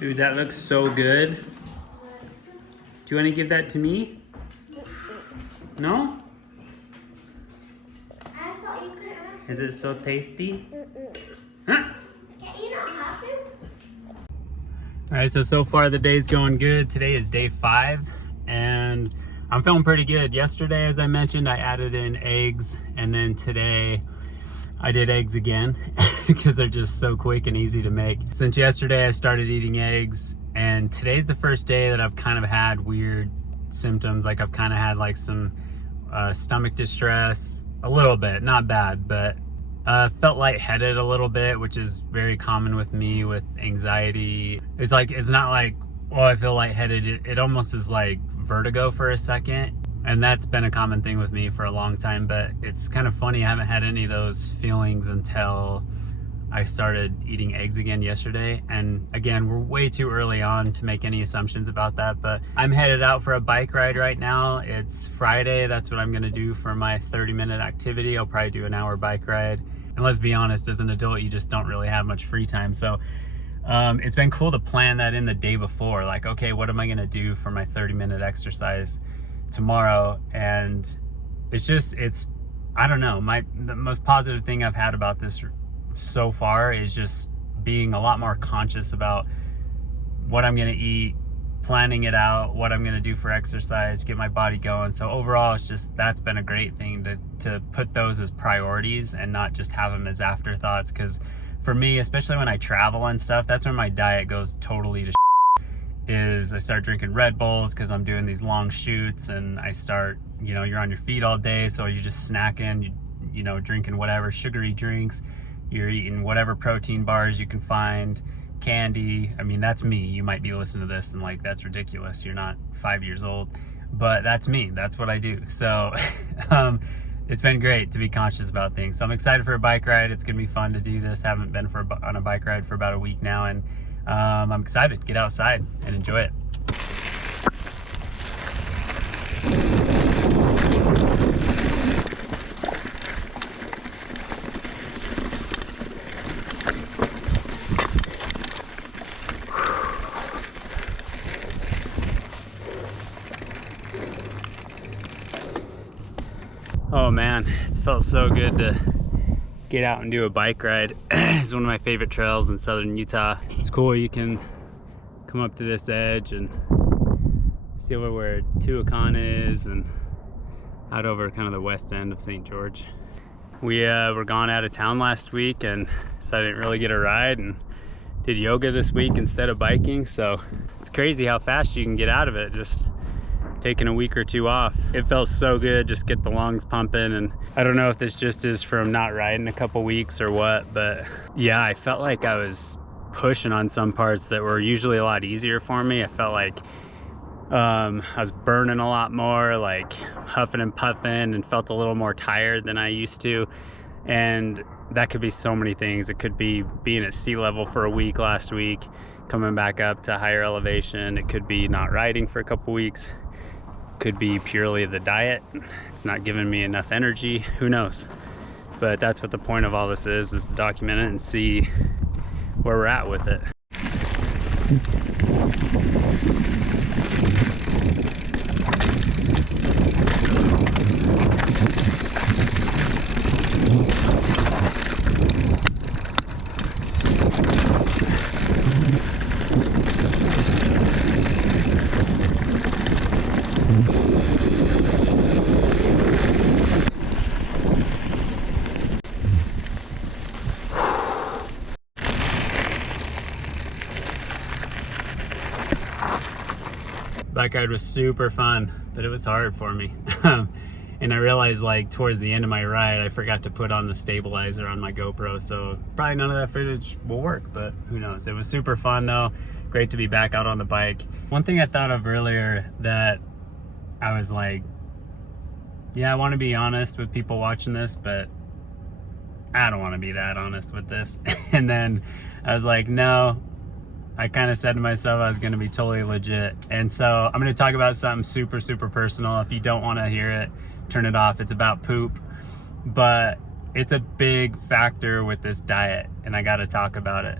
Dude, that looks so good. Do you want to give that to me? No? I thought you could ask. Is it so tasty? Huh? You don't have to. All right, so far the day's going good. Today is day 5 and I'm feeling pretty good. Yesterday, as I mentioned, I added in eggs, and then today I did eggs again because they're just so quick and easy to make. Since yesterday I started eating eggs, and today's the first day that I've kind of had weird symptoms. Like I've kind of had like some stomach distress, a little bit, not bad, but felt lightheaded a little bit, which is very common with me with anxiety. It's not like, oh, I feel lightheaded. It almost is like vertigo for a second. And that's been a common thing with me for a long time, but it's kind of funny. I haven't had any of those feelings until I started eating eggs again yesterday. And again, we're way too early on to make any assumptions about that, but I'm headed out for a bike ride right now. It's Friday. That's what I'm gonna do for my 30-minute activity. I'll probably do an hour bike ride. And let's be honest, as an adult, you just don't really have much free time. So it's been cool to plan that in the day before. Like, okay, what am I gonna do for my 30-minute exercise tomorrow? And it's I don't know, the most positive thing I've had about this so far is just being a lot more conscious about what I'm gonna eat, planning it out, what I'm gonna do for exercise, get my body going. So overall, that's been a great thing to put those as priorities and not just have them as afterthoughts. Because for me, especially when I travel and stuff, that's when my diet goes totally to is I start drinking Red Bulls because I'm doing these long shoots, and I start, you're on your feet all day, so you're just snacking, drinking whatever sugary drinks, you're eating whatever protein bars you can find, candy. I mean, that's me. You might be listening to this and like, that's ridiculous. You're not 5 years old, but that's me. That's what I do. So it's been great to be conscious about things. So I'm excited for a bike ride. It's gonna be fun to do this. Haven't been on a bike ride for about a week now, and I'm excited to get outside and enjoy it. Oh man, it's felt so good to get out and do a bike ride. It's one of my favorite trails in southern Utah. It's cool, you can come up to this edge and see over where Tuacahn is and out over kind of the west end of St. George. We were gone out of town last week, and so I didn't really get a ride, and did yoga this week instead of biking. So it's crazy how fast you can get out of it just taking a week or two off. It felt so good, just get the lungs pumping. And I don't know if this just is from not riding a couple weeks or what, but yeah, I felt like I was pushing on some parts that were usually a lot easier for me. I felt like I was burning a lot more, like huffing and puffing, and felt a little more tired than I used to. And that could be so many things. It could be being at sea level for a week last week, coming back up to higher elevation. It could be not riding for a couple weeks. Could be purely the diet. It's not giving me enough energy. Who knows? But that's what the point of all this is to document it and see where we're at with it. Bike ride was super fun, but it was hard for me. And I realized like towards the end of my ride, I forgot to put on the stabilizer on my GoPro. So probably none of that footage will work, but who knows? It was super fun though. Great to be back out on the bike. One thing I thought of earlier that I was like, yeah, I want to be honest with people watching this, but I don't want to be that honest with this. And then I was like, no, I kind of said to myself I was going to be totally legit. And so I'm going to talk about something super, super personal. If you don't want to hear it, turn it off. It's about poop, but it's a big factor with this diet, and I got to talk about it.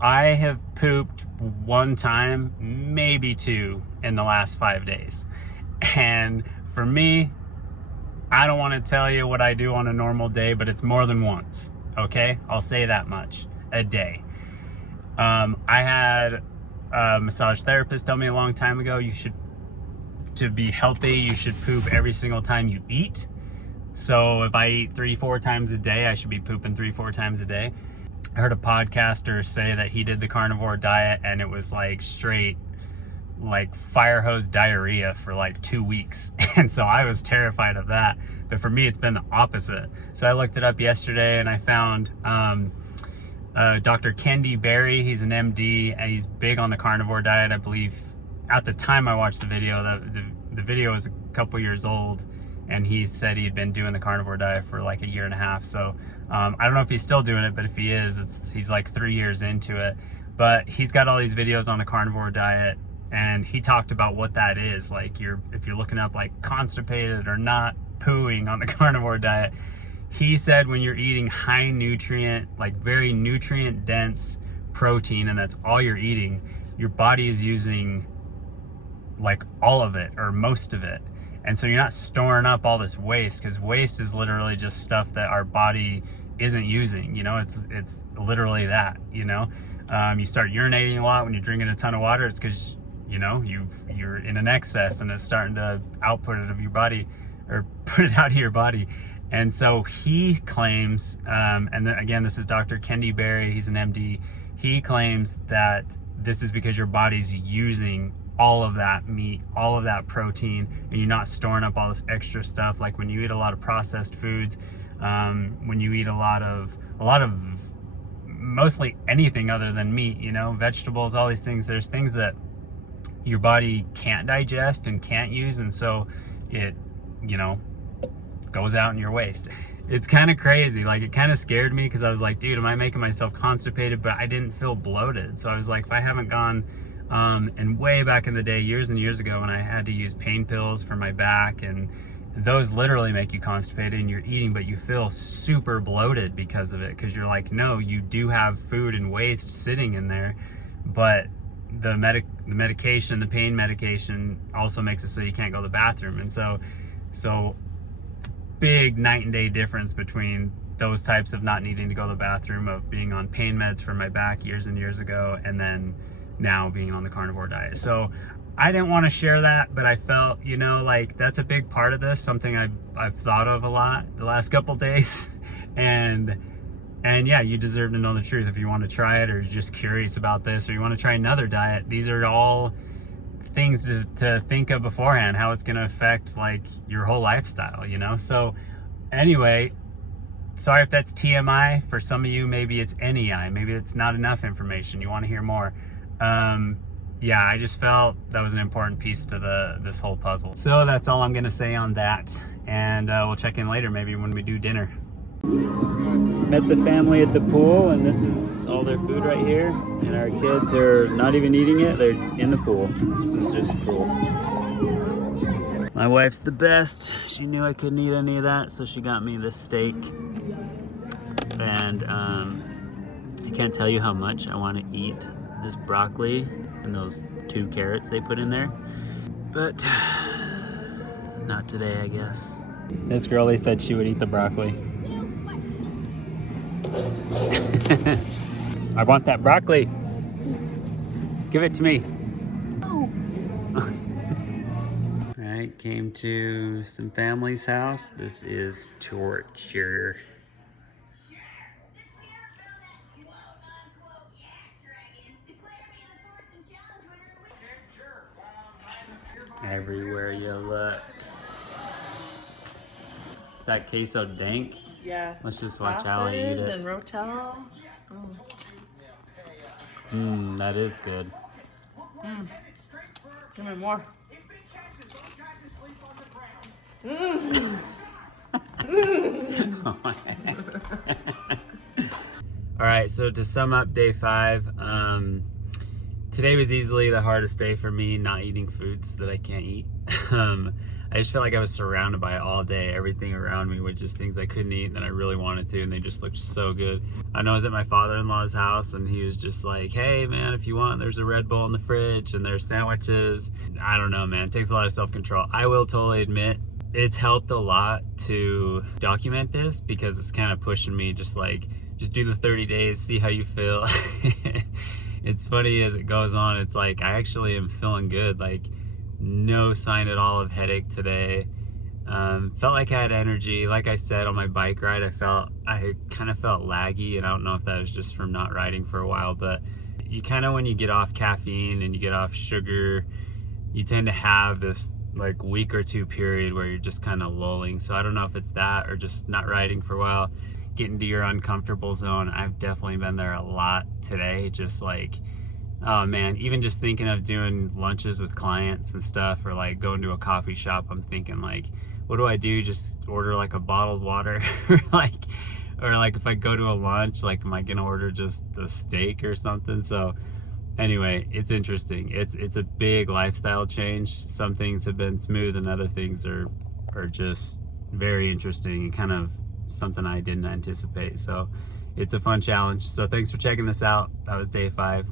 I have pooped one time, maybe two in the last 5 days. And for me, I don't want to tell you what I do on a normal day, but it's more than once, okay? I'll say that much, a day. I had a massage therapist tell me a long time ago, to be healthy, you should poop every single time you eat. So if I eat 3-4 times a day, I should be pooping 3-4 times a day. I heard a podcaster say that he did the carnivore diet and it was like straight, like fire hose diarrhea for like 2 weeks. And so I was terrified of that. But for me, it's been the opposite. So I looked it up yesterday and I found Dr. Kendi Berry. He's an MD and he's big on the carnivore diet. I believe at the time I watched the video, the video was a couple years old, and he said he'd been doing the carnivore diet for like 1.5 years. So I don't know if he's still doing it, but if he is, he's like 3 years into it. But he's got all these videos on the carnivore diet, and he talked about what that is. Like if you're looking up like constipated or not pooing on the carnivore diet, he said when you're eating high nutrient, like very nutrient dense protein, and that's all you're eating, your body is using like all of it or most of it. And so you're not storing up all this waste, because waste is literally just stuff that our body isn't using. You know, it's literally that, you know. You start urinating a lot when you're drinking a ton of water. It's because, you know, you're in an excess and it's starting to output it of your body, or put it out of your body. And so he claims, and then again, this is Dr. Kendi Berry, he's an MD. He claims that this is because your body's using all of that meat, all of that protein, and you're not storing up all this extra stuff. Like when you eat a lot of processed foods, when you eat a lot of mostly anything other than meat, you know, vegetables, all these things, there's things that your body can't digest and can't use, and so it, you know, goes out in your waste. It's kind of crazy. Like, it kind of scared me, because I was like, dude, am I making myself constipated? But I didn't feel bloated. So I was like, if I haven't gone, and way back in the day, years and years ago, when I had to use pain pills for my back, and those literally make you constipated, and you're eating, but you feel super bloated because of it, because you're like, no, you do have food and waste sitting in there, but the medication, the pain medication, also makes it so you can't go to the bathroom. And so big night and day difference between those types of not needing to go to the bathroom, of being on pain meds for my back years and years ago, and then now being on the carnivore diet. So I didn't want to share that, but I felt, you know, like that's a big part of this, something I've thought of a lot the last couple days. and yeah, you deserve to know the truth. If you want to try it, or you're just curious about this, or you want to try another diet, these are all things to think of beforehand, how it's going to affect like your whole lifestyle, you know. So anyway, sorry if that's TMI for some of you. Maybe it's NEI, maybe it's not enough information, you want to hear more. Yeah, I just felt that was an important piece to this whole puzzle. So that's all I'm gonna say on that, and we'll check in later, maybe when we do dinner. Met the family at the pool, and this is all their food right here, and our kids are not even eating it, they're in the pool. This is just cool. My wife's the best. She knew I couldn't eat any of that, so she got me this steak, and I can't tell you how much I want to eat this broccoli and those 2 carrots they put in there, but not today, I guess. This girlie said she would eat the broccoli. I want that broccoli. Give it to me. Alright, came to some family's house. This is torture. Everywhere you look. Is that queso dank? Yeah. Let's just watch how I eat it. And Rotel. That is good. Give me more. All right, so to sum up day 5, today was easily the hardest day for me, not eating foods that I can't eat. I just felt like I was surrounded by it all day. Everything around me was just things I couldn't eat that I really wanted to, and they just looked so good. I know I was at my father-in-law's house, and he was just like, hey man, if you want, there's a Red Bull in the fridge and there's sandwiches. I don't know, man, it takes a lot of self-control. I will totally admit it's helped a lot to document this, because it's kind of pushing me just do the 30 days, see how you feel. It's funny as it goes on, it's like I actually am feeling good, like no sign at all of headache today. Felt like I had energy. Like I said, on my bike ride, I kind of felt laggy, and I don't know if that was just from not riding for a while, but you kind of, when you get off caffeine and you get off sugar, you tend to have this like week or two period where you're just kind of lulling. So I don't know if it's that or just not riding for a while, getting to your uncomfortable zone. I've definitely been there a lot today. Just like, oh man, even just thinking of doing lunches with clients and stuff, or like going to a coffee shop, I'm thinking like, what do I do? Just order like a bottled water? or like if I go to a lunch, like am I gonna order just a steak or something? So anyway, it's interesting. It's a big lifestyle change. Some things have been smooth and other things are just very interesting and kind of something I didn't anticipate. So it's a fun challenge. So thanks for checking this out. That was day 5.